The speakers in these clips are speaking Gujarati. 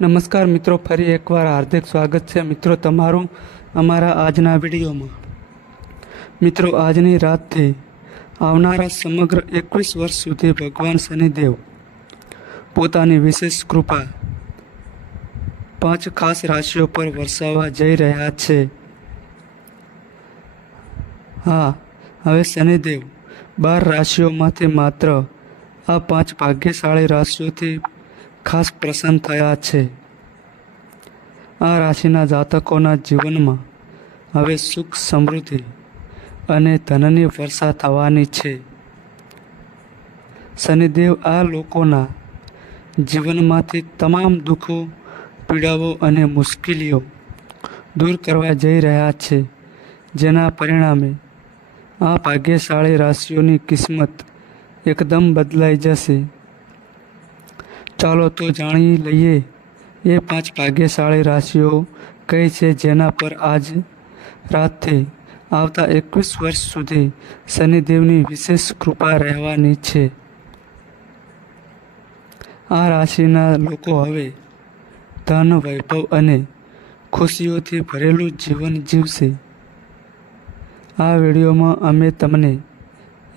નમસ્કાર મિત્રો, ફરી એકવાર હાર્દિક સ્વાગત છે. મિત્રો, તમારું, અમારા આજના વિડીયોમાં. મિત્રો, આજની રાતથી આવનારા સમગ્ર એકવીસ વર્ષ સુધી ભગવાન શનિદેવ પોતાની વિશેષ કૃપા પાંચ ખાસ રાશિઓ પર વરસાવવા જઈ રહ્યા છે. હા, હવે શનિદેવ બાર રાશિઓમાંથી માત્ર આ પાંચ ભાગ્યશાળી રાશિઓથી ખાસ પ્રસન્ન થયા છે. આ રાશિના જાતકોના જીવનમાં હવે સુખ સમૃદ્ધિ અને ધનની વર્ષા થવાની છે. શનિદેવ આ લોકોના જીવનમાંથી તમામ દુઃખો, પીડાઓ અને મુશ્કેલીઓ દૂર કરવા જઈ રહ્યા છે, જેના પરિણામે આ ભાગ્યશાળી રાશિઓની કિસ્મત એકદમ બદલાઈ જશે. ચાલો તો જાણી લઈએ. એ પાંચ ભાગ્યશાળી રાશિઓ કઈ છે જેના પર આજ રાતથી આવતા એકવીસ વર્ષ સુધી શનિદેવની વિશેષ કૃપા રહેવાની છે? આ રાશિના લોકો હવે ધન, વૈભવ અને ખુશીઓથી ભરેલું જીવન જીવશે. આ વિડીયોમાં અમે તમને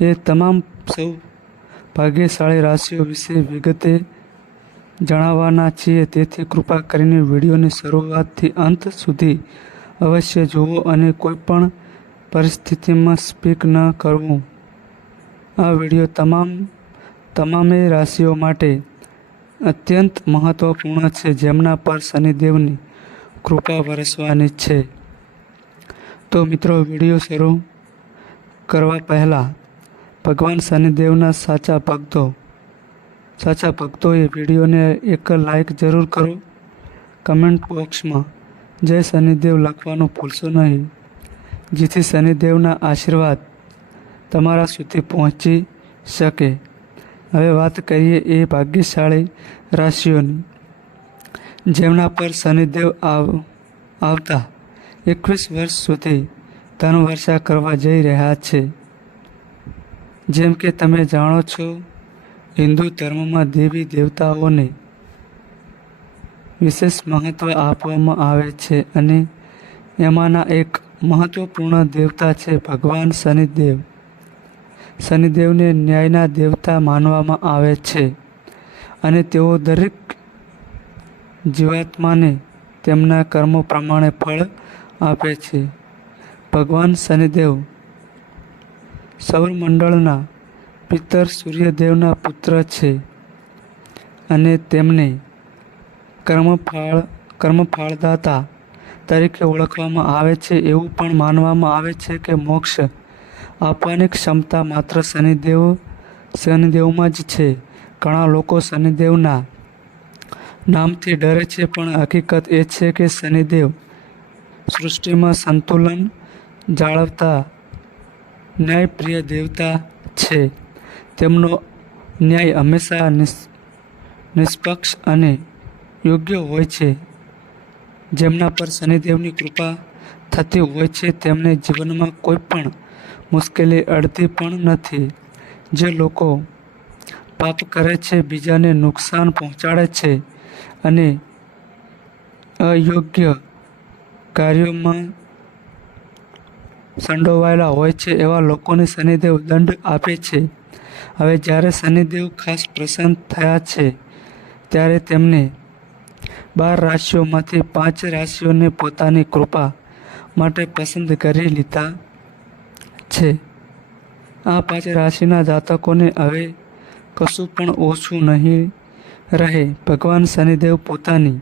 એ તમામ સૌ ભાગ્યશાળી રાશિઓ વિશે વિગતે જણાવવાના છીએ. તેથી કૃપા કરીને વિડીયોની શરૂઆતથી અંત સુધી અવશ્ય જુઓ અને કોઈ પણ પરિસ્થિતિમાં સ્પીક ન કરવું. આ વીડિયો તમામ, તમામે રાશિઓ માટે અત્યંત મહત્વપૂર્ણ છે, જેમના પર શનિદેવની કૃપા વરસવાની છે. તો મિત્રો, વીડિયો શરૂ કરવા પહેલાં ભગવાન શનિદેવના સાચા ભક્તો સાચા ભક્તોએ વિડીયોને એક લાઈક જરૂર કરો. કમેન્ટ બોક્સમાં જય શનિદેવ લખવાનું ભૂલશો નહીં. જેથી શનિદેવના આશીર્વાદ તમારા સુધી પહોંચી શકે. હવે વાત કરીએ એ ભાગ્યશાળી રાશિઓની. જેમના પર શનિદેવ આવ, આવતા એકવીસ વર્ષ સુધી ધનવર્ષા કરવા જઈ રહ્યા છે. જેમ કે તમે જાણો છો હિન્દુ ધર્મમાં દેવી દેવતાઓને વિશેષ મહત્ત્વ આપવામાં આવે છે અને એમાંના એક મહત્ત્વપૂર્ણ દેવતા છે ભગવાન શનિદેવ. શનિદેવને ન્યાયના દેવતા માનવામાં આવે છે અને તેઓ દરેક જીવાત્માને તેમના કર્મો પ્રમાણે ફળ આપે છે. ભગવાન શનિદેવ સૌરમંડળના પિતર સૂર્યદેવના પુત્ર છે અને તેમને કર્મફાળ, કર્મફાળદાતા તરીકે ઓળખવામાં આવે છે. એવું પણ માનવામાં આવે છે કે મોક્ષ આપવાની ક્ષમતા માત્ર શનિદેવ, શનિદેવમાં જ છે. ઘણા લોકો શનિદેવના નામથી ડરે છે, પણ હકીકત એ છે કે શનિદેવ સૃષ્ટિમાં સંતુલન જાળવતા ન્યાયપ્રિય દેવતા છે. તેમનો ન્યાય હંમેશા નિષ્પક્ષ અને યોગ્ય હોય છે. જેમના પર શનિદેવની કૃપા થતી હોય છે, તેમને જીવનમાં કોઈ પણ મુશ્કેલી અડતી પણ નથી. જે લોકો પાપ કરે છે, બીજાને નુકસાન પહોંચાડે છે અને અયોગ્ય કાર્યોમાં સંડોવાયેલા હોય છે, એવા લોકોને શનિદેવ દંડ આપે છે. હવે જ્યારે શનિદેવ ખાસ પ્રસન્ન થયા છે, ત્યારે તેમને બાર રાશિઓમાંથી પાંચ રાશિઓને પોતાની કૃપા માટે પસંદ કરી લીધા છે. આ પાંચ રાશિના જાતકોને હવે કશું પણ ઓછું નહીં રહે. ભગવાન શનિદેવ પોતાની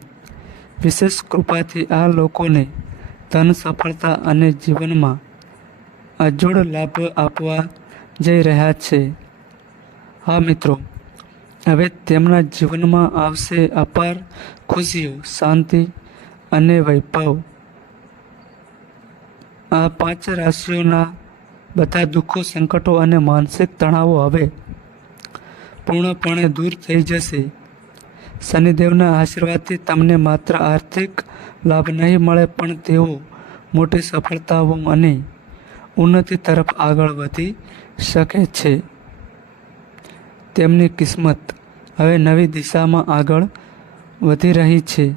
વિશેષ કૃપાથી આ લોકોને ધન સફળતા અને જીવનમાં અજોડ લાભ આપવા જઈ રહ્યા છે. હા, મિત્રો. હવે તેમના જીવનમાં આવશે અપાર ખુશીઓ, શાંતિ અને વૈભવ. આ પાંચ રાશિઓના બધા દુઃખો, સંકટો અને માનસિક તણાવો હવે પૂર્ણપણે દૂર થઈ જશે. શનિદેવના આશીર્વાદથી તમને માત્ર આર્થિક લાભ નહીં મળે, પણ તેઓ મોટી સફળતાઓ અને ઉન્નતિ તરફ આગળ વધી શકે છે. તેમની કિસ્મત હવે નવી દિશામાં આગળ વધી રહી છે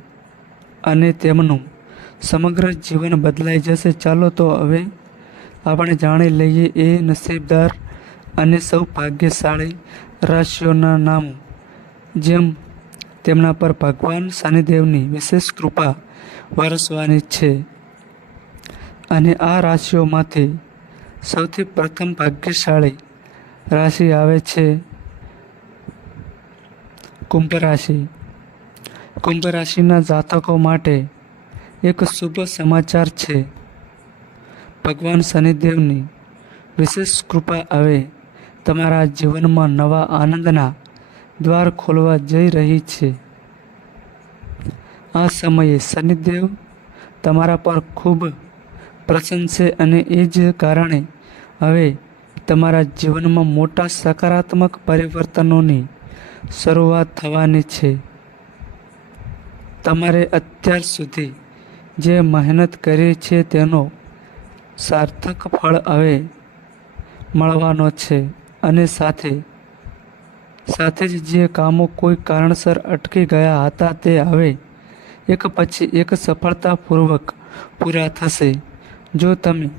અને તેમનું સમગ્ર જીવન બદલાઈ જશે. ચાલો તો હવે આપણે જાણી લઈએ એ નસીબદાર અને સૌ ભાગ્યશાળી રાશિઓના નામો, જેમ તેમના પર ભગવાન શનિદેવની વિશેષ કૃપા વરસવાની છે. અને આ રાશિઓમાંથી સૌથી પ્રથમ ભાગ્યશાળી રાશિ આવે છે કુંભ રાશિ કુંભ રાશિના જાતકો માટે એક શુભ સમાચાર છે. ભગવાન શનિદેવની વિશેષ કૃપા હવે તમારા જીવનમાં નવા આનંદના દ્વાર ખોલવા જઈ રહી છે. આ સમયે શનિદેવ તમારા પર ખૂબ પ્રસન્ન છે અને એ જ કારણે હવે તમારા જીવનમાં મોટા સકારાત્મક પરિવર્તનોની શરૂઆત થવાની છે. તમારે અત્યાર સુધી જે મહેનત કરી છે તેનો સાર્થક ફળ હવે મળવાનો છે અને સાથે સાથે જ જે કામો કોઈ કારણસર અટકી ગયા હતા તે હવે એક પછી એક સફળતાપૂર્વક પૂરા થશે. જો તમે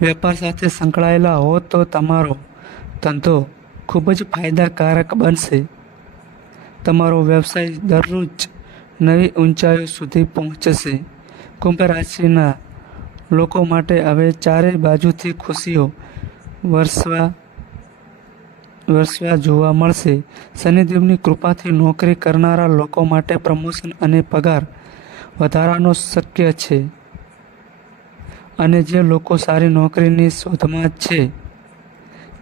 વેપાર સાથે સંકળાયેલા હો તો તમારો ધંધો ખૂબ જ ફાયદાકારક બનશે. તમારો વ્યવસાય દરરોજ નવી ઊંચાઈઓ સુધી પહોંચશે. કુંભ રાશિના લોકો માટે હવે ચારે બાજુથી ખુશીઓ વરસવા વરસવા જોવા મળશે. શનિદેવની કૃપાથી નોકરી કરનારા લોકો માટે પ્રમોશન અને પગાર વધારાનો શક્ય છે. અને જે લોકો સારી નોકરીની શોધમાં છે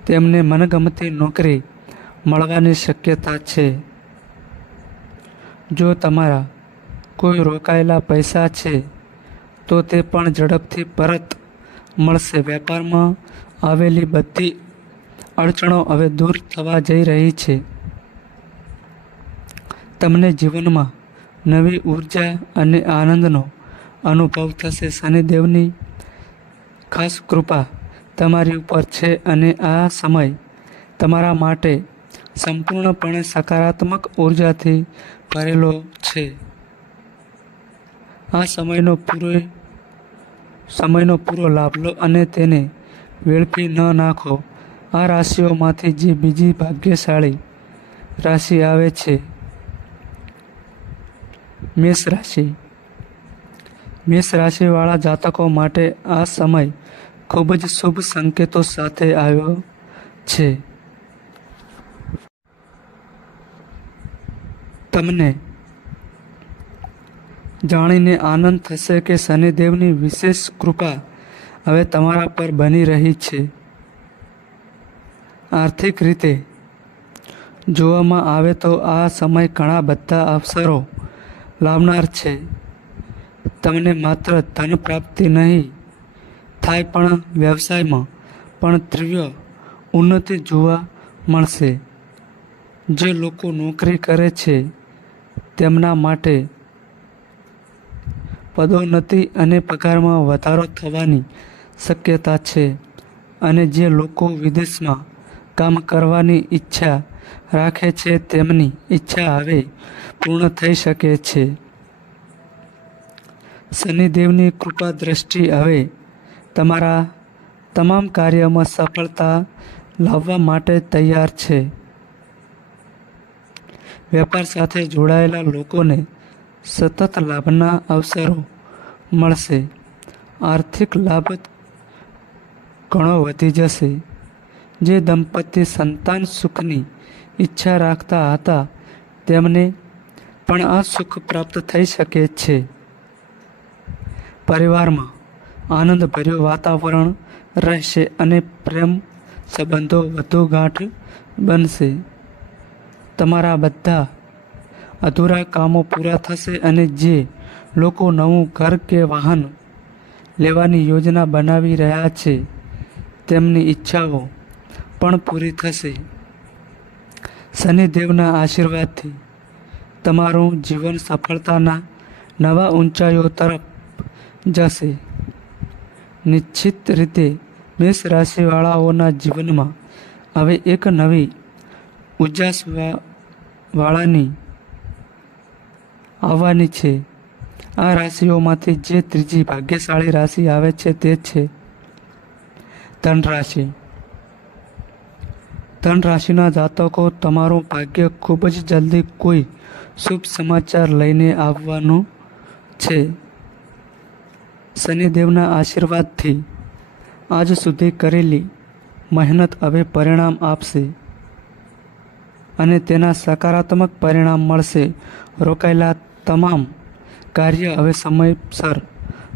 તેમને મનગમતી નોકરી મળવાની શક્યતા છે. જો તમારા કોઈ રોકાયેલા પૈસા છે, તો તે પણ ઝડપથી પરત મળશે. વેપારમાં આવેલી બધી અડચણો હવે દૂર થવા જઈ રહી છે. તમને જીવનમાં નવી ઊર્જા અને આનંદનો અનુભવ થશે. શનિદેવની ખાસ કૃપા તમારી ઉપર છે અને આ સમય તમારા માટે સંપૂર્ણપણે સકારાત્મક ઉર્જાથી ભરેલો છે. આ સમયનો પૂરો સમયનો પૂરો લાભ લો અને તેને વેડફી ન નાખો. આ રાશિઓમાંથી જે બીજી ભાગ્યશાળી રાશિ આવે છે, મેષ રાશિ. મેષ રાશિવાળા જાતકો માટે આ સમય ખૂબ જ શુભ સંકેતો સાથે આવ્યો છે. તમને જાણીને આનંદ થશે કે શનિદેવની વિશેષ કૃપા હવે તમારા પર બની રહી છે. આર્થિક રીતે જોવામાં આવે તો આ સમય ઘણા બધા અવસરો લાવનાર છે. તમને માત્ર ધન પ્રાપ્તિ નહીં થાય પણ વ્યવસાયમાં પણ તીવ્ર ઉન્નતિ જોવા મળશે. જે લોકો નોકરી કરે છે, તેમના માટે પદોન્નતિ અને પગારમાં વધારો થવાની શક્યતા છે. અને જે લોકો વિદેશમાં કામ કરવાની ઈચ્છા રાખે છે, તેમની ઈચ્છા હવે પૂર્ણ થઈ શકે છે. શનિદેવની કૃપા દ્રષ્ટિ હવે તમારા તમામ કાર્યમાં સફળતા લાવવા માટે તૈયાર છે. વેપાર સાથે જોડાયેલા લોકોને સતત લાભના અવસરો મળશે. આર્થિક લાભ ઘણો વધી જશે. જે દંપતી સંતાન સુખની ઈચ્છા રાખતા હતા, તેમને પણ આ સુખ પ્રાપ્ત થઈ શકે છે. પરિવારમાં આનંદભર્યું વાતાવરણ રહેશે અને પ્રેમ સંબંધો વધુ ગાંઠ બનશે. તમારા બધા અધૂરા કામો પૂરા થશે અને જે લોકો નવું ઘર કે વાહન લેવાની યોજના બનાવી રહ્યા છે, તેમની ઈચ્છાઓ પણ પૂરી થશે. શનિદેવના આશીર્વાદથી તમારું જીવન સફળતાના નવા ઊંચાઈઓ તરફ જશે. નિશ્ચિત રીતે મેષ રાશિવાળાઓના જીવનમાં હવે એક નવી ઉજાસ વાળાની આવવાની છે. આ રાશિઓમાંથી જે ત્રીજી ભાગ્યશાળી રાશિ આવે છે તે છે ધન રાશિ. ધન રાશિના જાતકો તમારું ભાગ્ય ખૂબ જ જલ્દી કોઈ શુભ સમાચાર લઈને આવવાનું છે. શનિદેવના આશીર્વાદથી આજ સુધી કરેલી મહેનત હવે પરિણામ આપશે અને તેના સકારાત્મક પરિણામ મળશે. રોકાયેલા તમામ કાર્ય હવે સમયસર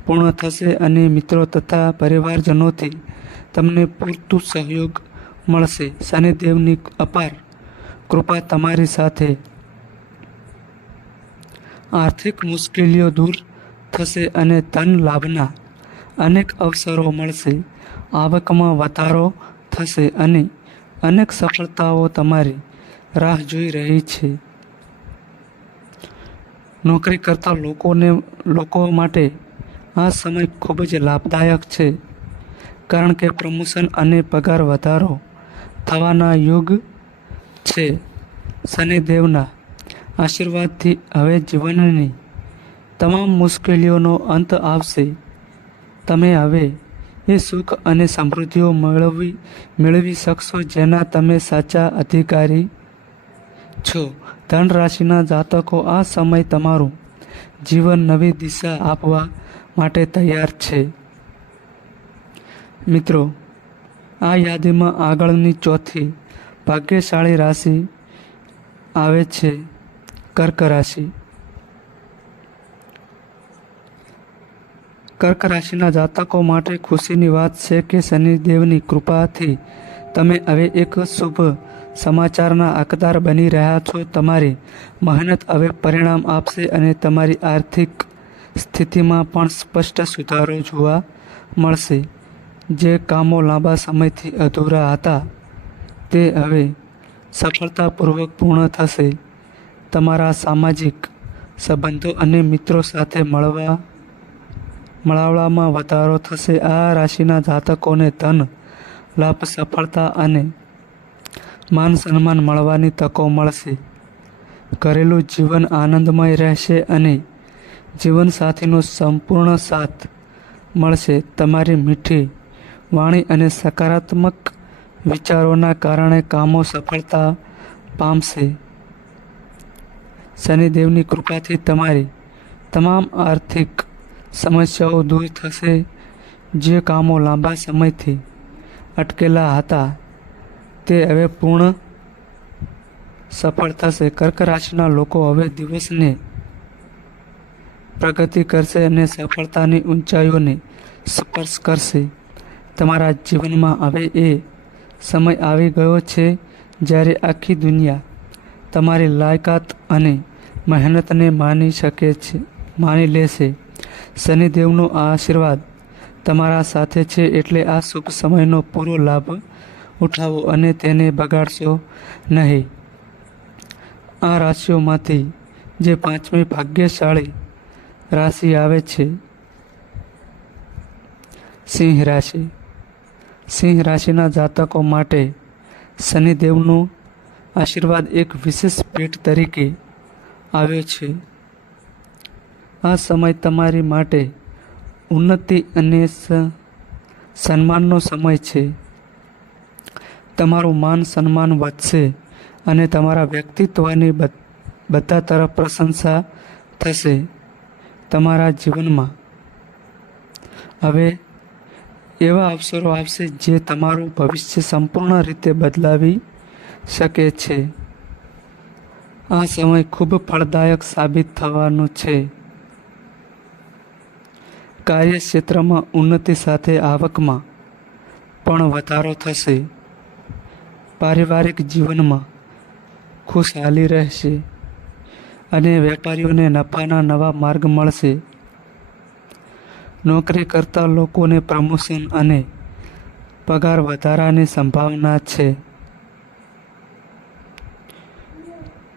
પૂર્ણ થશે અને મિત્રો તથા પરિવારજનોથી તમને પૂરતું સહયોગ મળશે. શનિદેવની અપાર કૃપા તમારી સાથે. આર્થિક મુશ્કેલીઓ દૂર થશે અને ધન લાભના અનેક અવસરો મળશે. આવકમાં વધારો થશે અને અનેક સફળતાઓ તમારી રાહ જોઈ રહી છે. નોકરી કરતા લોકોને, લોકો માટે આ સમય ખૂબ જ લાભદાયક છે. કારણ કે પ્રમોશન અને પગાર વધારો થવાના યુગ છે. શનિદેવના આશીર્વાદથી હવે જીવનની તમામ મુશ્કેલીઓનો અંત આવશે. તમે હવે એ સુખ અને સમૃદ્ધિઓ મેળવી મેળવી શકશો જેના તમે સાચા અધિકારી છો. ધન રાશિના જાતકો, આ સમય તમારું જીવન નવી દિશા આપવા માટે તૈયાર છે. મિત્રો, આ યાદીમાં આગળની ચોથી ભાગ્યશાળી રાશિ આવે છે કર્ક રાશિ. કર્ક રાશિના જાતકો માટે ખુશીની વાત છે કે શનિદેવની કૃપાથી તમે હવે એક શુભ સમાચારના હકદાર બની રહ્યા છો. તમારી મહેનત હવે પરિણામ આપશે અને તમારી આર્થિક સ્થિતિમાં પણ સ્પષ્ટ સુધારો જોવા મળશે. જે કામો લાંબા સમયથી અધૂરા હતા, તે હવે સફળતાપૂર્વક પૂર્ણ થશે. તમારા સામાજિક સંબંધો અને મિત્રો સાથે મળવા મળાવવામાં વધારો થશે. આ રાશિના જાતકોને ધન, લાભ, સફળતા અને માન સન્માન મળવાની તકો મળશે. ઘરેલું જીવન આનંદમય રહેશે અને જીવનસાથીનો સંપૂર્ણ સાથ મળશે. તમારી મીઠી વાણી અને સકારાત્મક વિચારોના કારણે કામો સફળતા પામશે. શનિદેવની કૃપાથી તમારી તમામ આર્થિક સમસ્યાઓ દૂર થશે. જે કામો લાંબા સમયથી અટકેલા હતા, તે હવે પૂર્ણ સફળ થશે. કર્ક રાશિના લોકો હવે દિવસને પ્રગતિ કરશે અને સફળતાની ઊંચાઈઓને સ્પર્શ કરશે. તમારા જીવનમાં હવે એ સમય આવી ગયો છે જ્યારે આખી દુનિયા તમારી લાયકાત અને મહેનતને માની શકે છે, માની લેશે. શનિદેવનો આ આશીર્વાદ તમારા સાથે છે એટલે આ શુભ સમયનો પૂરો લાભ ઉઠાવો અને તેને બગાડશો નહીં. આ રાશિઓમાંથી જે પાંચમી ભાગ્યશાળી રાશિ આવે છે, સિંહ રાશિ. સિંહ રાશિના જાતકો માટે શનિદેવનો આશીર્વાદ એક વિશેષ ભેટ તરીકે આવ્યો છે. આ સમય તમારી માટે ઉન્નતિ અને સન્માનનો સમય છે. તમારું માન સન્માન વધશે અને તમારા વ્યક્તિત્વની બધા તરફ પ્રશંસા થશે તમારા જીવનમાં. હવે એવા અવસરો આવશે જે તમારું ભવિષ્ય સંપૂર્ણ રીતે બદલાવી શકે છે. આ સમય ખૂબ ફળદાયક સાબિત થવાનો છે. કાર્યક્ષેત્રમાં ઉન્નતિ સાથે આવકમાં પણ વધારો થશે. પારિવારિક જીવનમાં ખુશહાલી રહેશે અને વેપારીઓને નફાના નવા માર્ગ મળશે. નોકરી કરતા લોકોને પ્રમોશન અને પગાર વધારાની સંભાવના છે.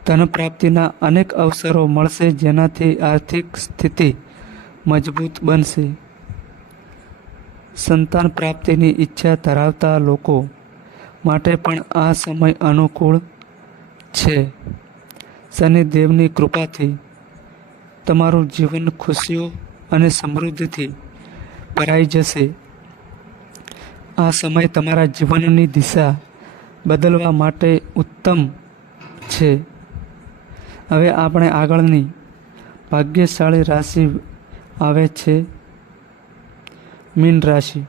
ધન પ્રાપ્તિના અનેક અવસરો મળશે જેનાથી આર્થિક સ્થિતિ મજબૂત બનશે. સંતાન પ્રાપ્તિની ઈચ્છા ધરાવતા લોકો માટે પણ આ સમય અનુકૂળ છે. શનિદેવની કૃપાથી તમારું જીવન ખુશીઓ અને સમૃદ્ધિથી ભરાઈ જશે. આ સમય તમારા જીવનની દિશા બદલવા માટે ઉત્તમ છે. હવે આપણે આગળની ભાગ્યશાળી રાશિ આવે છે મીન રાશિ.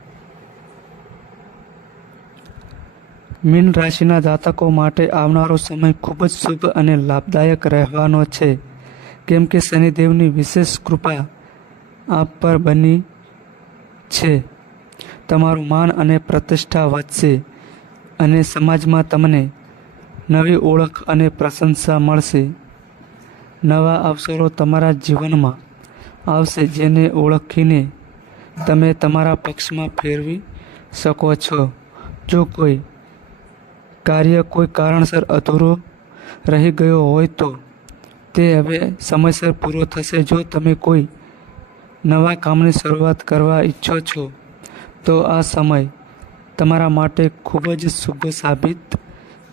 મીન રાશિના જાતકો માટે આવનારો સમય ખૂબ જ શુભ અને લાભદાયક રહેવાનો છે. કેમ કે શનિદેવની વિશેષ કૃપા આપ પર બની છે. તમારું માન અને પ્રતિષ્ઠા વધશે અને સમાજમાં તમને નવી ઓળખ અને પ્રશંસા મળશે. નવા અવસરો તમારા જીવનમાં આવશે જેને ઓળખીને તમે તમારા પક્ષમાં ફેરવી શકો છો. જો કોઈ કાર્ય કોઈ કારણસર અધૂરો રહી ગયો હોય તો તે હવે સમયસર પૂરો થશે. જો તમે કોઈ નવા કામની શરૂઆત કરવા ઈચ્છો છો, તો આ સમય તમારા માટે ખૂબ જ શુભ સાબિત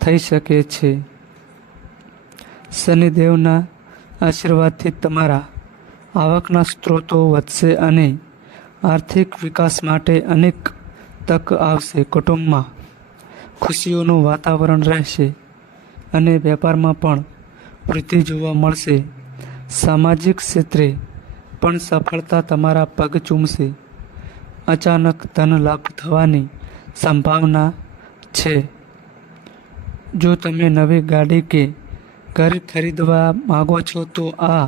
થઈ શકે છે. શનિદેવના આશીર્વાદથી તમારા આવકના સ્ત્રોતો વધશે અને આર્થિક વિકાસ માટે અનેક તક આવશે. કુટુંબમાં ખુશીઓનું વાતાવરણ રહેશે અને વેપારમાં પણ વૃદ્ધિ જોવા મળશે. સામાજિક ક્ષેત્રે પણ સફળતા તમારા પગ ચૂમશે. અચાનક ધન લાભ થવાની સંભાવના છે. જો તમે નવી ગાડી કે ઘર ખરીદવા માગો છો તો આ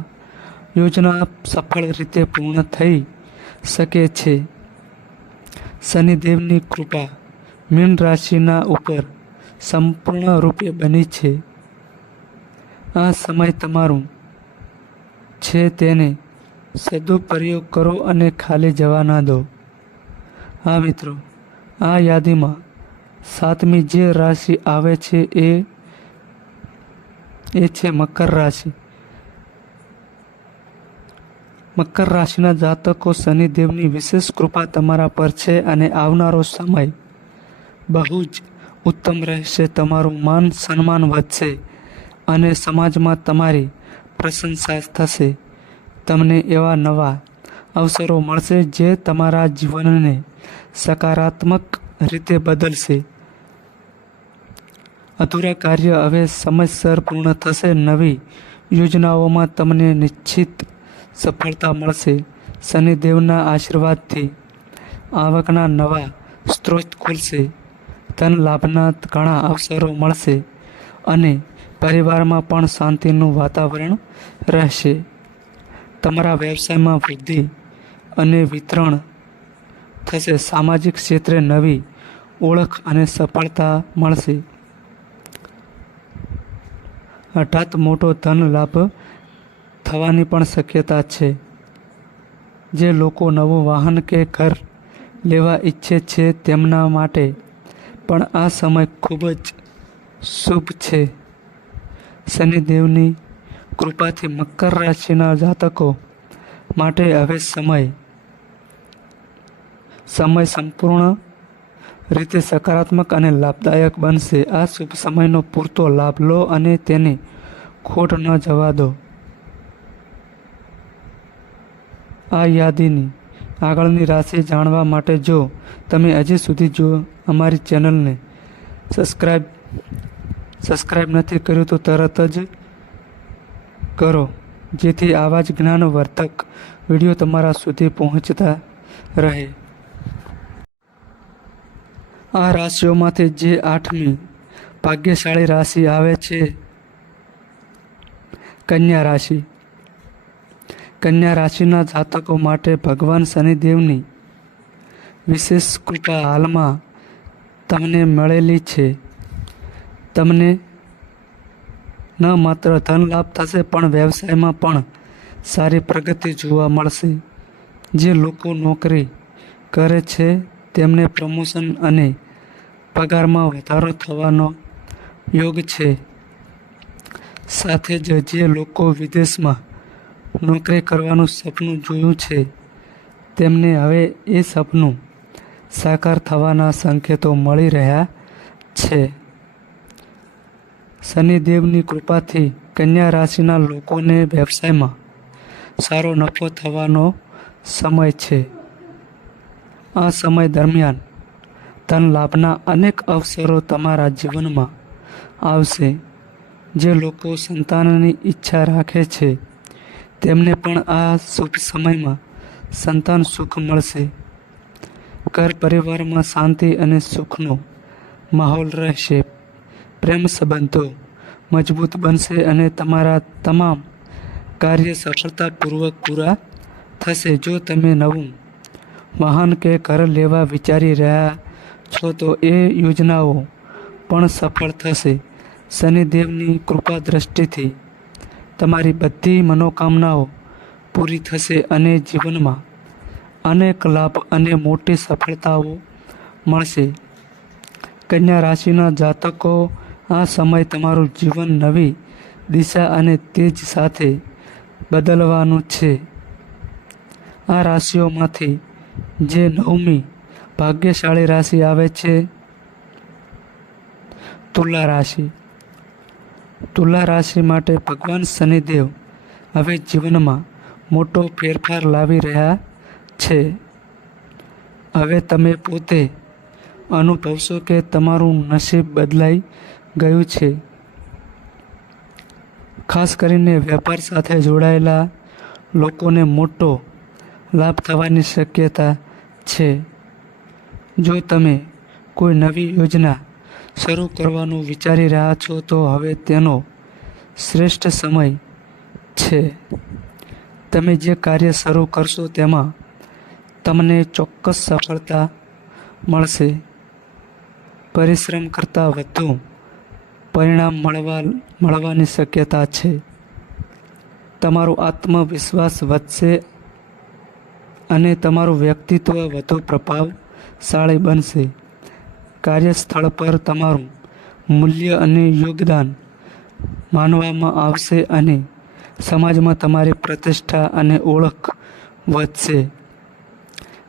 યોજના સફળ રીતે પૂર્ણ થઈ શકે છે. શનિદેવની કૃપા મીન રાશિના ઉપર સંપૂર્ણ રૂપે બની છે. આ સમય તમારું છે તેને સદુપયોગ કરો અને ખાલી જવા ના દો. હા મિત્રો, આ યાદીમાં સાતમી જે રાશિ આવે છે એ એ છે મકર રાશિ. મકર રાશિના જાતકો શનિદેવની વિશેષ કૃપા તમારા પર છે અને આવનારો સમય બહુ જ ઉત્તમ રહેશે. તમારું માન સન્માન વધશે અને સમાજમાં તમારી પ્રશંસા થશે. તમને એવા નવા અવસરો મળશે જે તમારા જીવનને સકારાત્મક રીતે બદલશે. અધૂરા કાર્ય હવે સમયસર પૂર્ણ થશે. નવી યોજનાઓમાં તમને નિશ્ચિત સફળતા મળશે. શનિદેવના આશીર્વાદથી આવકના નવા સ્ત્રોત ખુલશે. ધન લાભના ઘણા અવસરો મળશે અને પરિવારમાં પણ શાંતિનું વાતાવરણ રહેશે. તમારા વ્યવસાયમાં વૃદ્ધિ અને વિતરણ થશે. સામાજિક ક્ષેત્રે નવી ઓળખ અને સફળતા મળશે. હઠાત મોટો ધન લાભ થવાની પણ શક્યતા છે. જે લોકો નવું વાહન કે ઘર લેવા ઈચ્છે છે તેમના માટે પણ આ સમય ખૂબ જ શુભ છે. શનિદેવની કૃપાથી મકર રાશિના જાતકો માટે હવે સમય સમય સંપૂર્ણ રીતે સકારાત્મક અને લાભદાયક બનશે. આ શુભ સમયનો પૂરતો લાભ લો અને તેને ખોટ ન જવા દો. આ યાદીની આગળની રાશિ જાણવા માટે જો તમે હજી સુધી જો અમારી ચેનલને સબસ્ક્રાઈબ સબસ્ક્રાઈબ નથી કર્યું તો તરત જ કરો, જેથી આવા જ જ્ઞાનવર્ધક વીડિયો તમારા સુધી પહોંચતા રહે. આ રાશિઓમાંથી જે આઠમી ભાગ્યશાળી રાશિ આવે છે, કન્યા રાશિ. કન્યા રાશિના જાતકો માટે ભગવાન શનિદેવની વિશેષ કૃપા હાલમાં તમને મળેલી છે. તમને ન માત્ર ધન લાભ થશે, પણ વ્યવસાયમાં પણ સારી પ્રગતિ જોવા મળશે. જે લોકો નોકરી કરે છે, તેમને પ્રમોશન અને પગારમાં વધારો થવાનો યોગ છે. સાથે જ જે લોકો વિદેશમાં નોકરી કરવાનું સપનું જોયું છે. તેમને હવે એ સપનું સાકાર થવાના સંકેતો મળી રહ્યા છે. શનિદેવની કૃપાથી કન્યા રાશિના લોકોને વ્યવસાયમાં સારો નફો થવાનો સમય છે. આ સમય દરમિયાન ધન લાભના અનેક અવસરો તમારા જીવનમાં આવશે. જે લોકો સંતાનની ઈચ્છા રાખે છે. તેમને પણ આ શુભ સમયમાં સંતાન સુખ મળશે. ઘર પરિવારમાં શાંતિ અને સુખનો માહોલ રહેશે. પ્રેમ સંબંધો મજબૂત બનશે અને તમારા તમામ કાર્ય સફળતાપૂર્વક પૂરા થશે. જો તમે નવું વાહન કે ઘર લેવા વિચારી રહ્યા છો, તો એ યોજનાઓ પણ સફળ થશે. શનિદેવની કૃપા દ્રષ્ટિથી તમારી બધી મનોકામનાઓ પૂરી થશે અને જીવનમાં અનેક લાભ અને મોટી સફળતાઓ મળશે. કન્યા રાશિના જાતકો, આ સમય તમારું જીવન નવી દિશા અને તેજ સાથે બદલવાનું છે. આ રાશિઓમાંથી જે નવમી ભાગ્યશાળી રાશિ આવે છે, તુલા રાશિ. તુલા રાશિ માટે ભગવાન શનિદેવ હવે જીવનમાં મોટો ફેરફાર લાવી રહ્યા છે. હવે તમે પોતે અનુભવશો કે તમારું નસીબ બદલાઈ ગયું છે. ખાસ કરીને વેપાર સાથે જોડાયેલા લોકોને મોટો લાભ થવાની શક્યતા છે. જો તમે કોઈ નવી યોજના શરૂ કરવાનું વિચારી રહ્યા છો તો હવે તેનો શ્રેષ્ઠ સમય છે. તમે જે કાર્ય શરૂ કરશો તેમાં તમને ચોક્કસ સફળતા મળશે. પરિશ્રમ કરતાં વધુ પરિણામ મળવા, મળવાની શક્યતા છે. તમારો આત્મવિશ્વાસ વધશે અને તમારું વ્યક્તિત્વ વધુ પ્રભાવશાળી બનશે. કાર્યસ્થળ પર તમારું મૂલ્ય અને યોગદાન માનવામાં આવશે અને સમાજમાં તમારી પ્રતિષ્ઠા અને ઓળખ વધશે.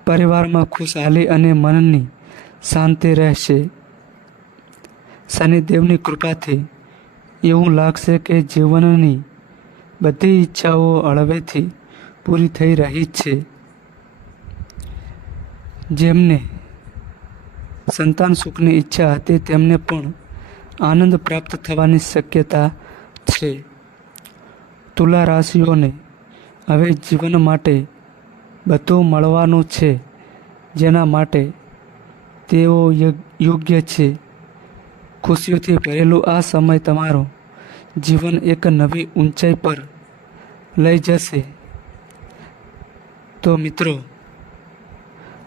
પરિવારમાં ખુશહાલી અને મનની શાંતિ રહેશે. શનિદેવની કૃપાથી એવું લાગશે કે જીવનની બધી ઈચ્છાઓ હળવેથી પૂરી થઈ રહી છે. જેમને સંતાન સુખની ઈચ્છા હતી, તેમને પણ આનંદ પ્રાપ્ત થવાની શક્યતા છે. તુલા રાશિઓને હવે જીવન માટે બધું મળવાનું છે, જેના માટે તેઓ યોગ્ય છે. ખુશીઓથી ભરેલું આ સમય તમારું જીવન એક નવી ઊંચાઈ પર લઈ જશે. તો મિત્રો